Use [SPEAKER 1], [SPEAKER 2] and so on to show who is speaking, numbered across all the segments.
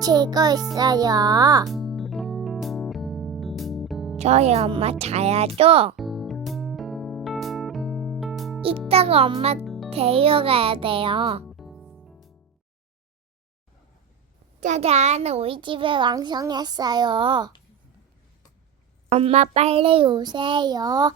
[SPEAKER 1] 치고 있어요. 저희 엄마 자야죠? 이따가 엄마 데려가야 돼요. 짜잔, 우리 집에 완성했어요. 엄마 빨리 오세요.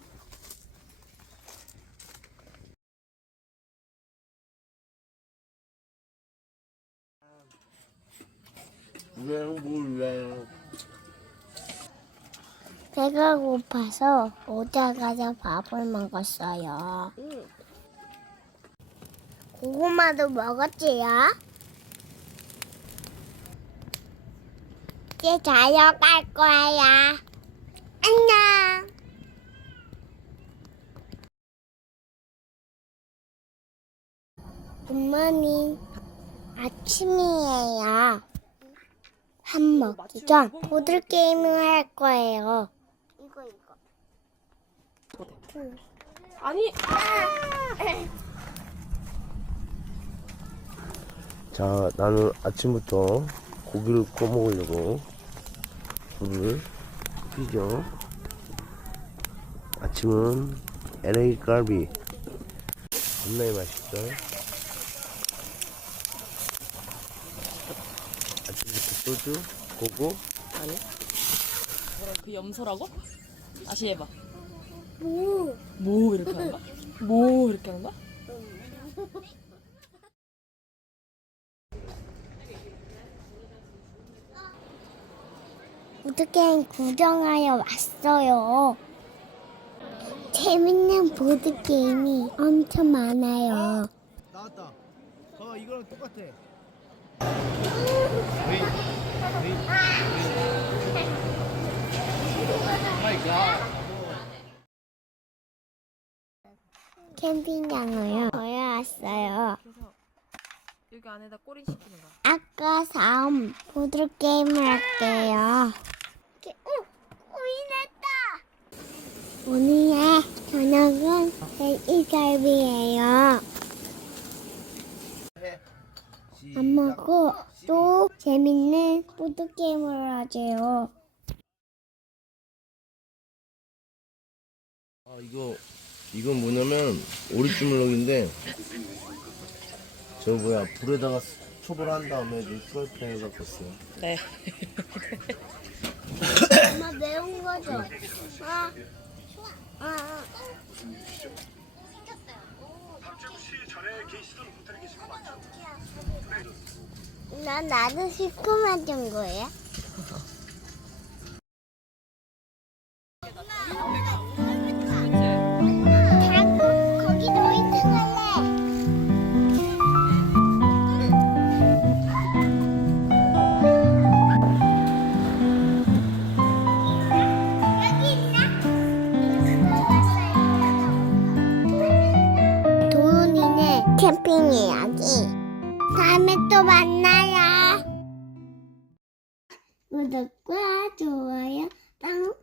[SPEAKER 2] 왜 몰래?
[SPEAKER 1] 배가 고파서 오자마자 밥을 먹었어요. 고구마도 먹었지요? 이제 자러 갈 거야. 안녕. 굿모닝. 아침이에요. 밥 먹기 전 보드 게임을 할 거예요. 이거 이거.
[SPEAKER 3] 아니
[SPEAKER 2] 자, 나는 아침부터 고기를 구워 먹으려고 불을 피죠. 아침은 LA 갈비. 겁나게 맛있죠. 아침부터 소주, 고구,
[SPEAKER 3] 아니 그 염소라고? 다시 해봐
[SPEAKER 1] 뭐?
[SPEAKER 3] 뭐 이렇게 하는 거야? 뭐 이렇게 하는 거야?
[SPEAKER 1] 보드게임 구경하러 왔어요. 재밌는 보드게임이 엄청 많아요.
[SPEAKER 4] 나왔다. 어, 이거랑 똑같아.
[SPEAKER 1] 캠핑장으로 왔어요.
[SPEAKER 3] 그래서 여기 안에다 꼬리 시키는 거야
[SPEAKER 1] 아까 사온 보드 게임을 할게요. 어, 오이냈다. 오늘의 저녁은 돼지갈비예요. 안 먹고 또 재밌는 보드게임을 하재요.
[SPEAKER 2] 아 이거 이건 뭐냐면 오리주물럭인데 저 뭐야 불에다가 초벌 한 다음에 이제 프라이팬에 갖고 어요
[SPEAKER 3] 네
[SPEAKER 1] 엄마 매운 거죠? 아, 아, 난 나도 시큼한 준 거야. 만나요. 구독과 좋아요 땅.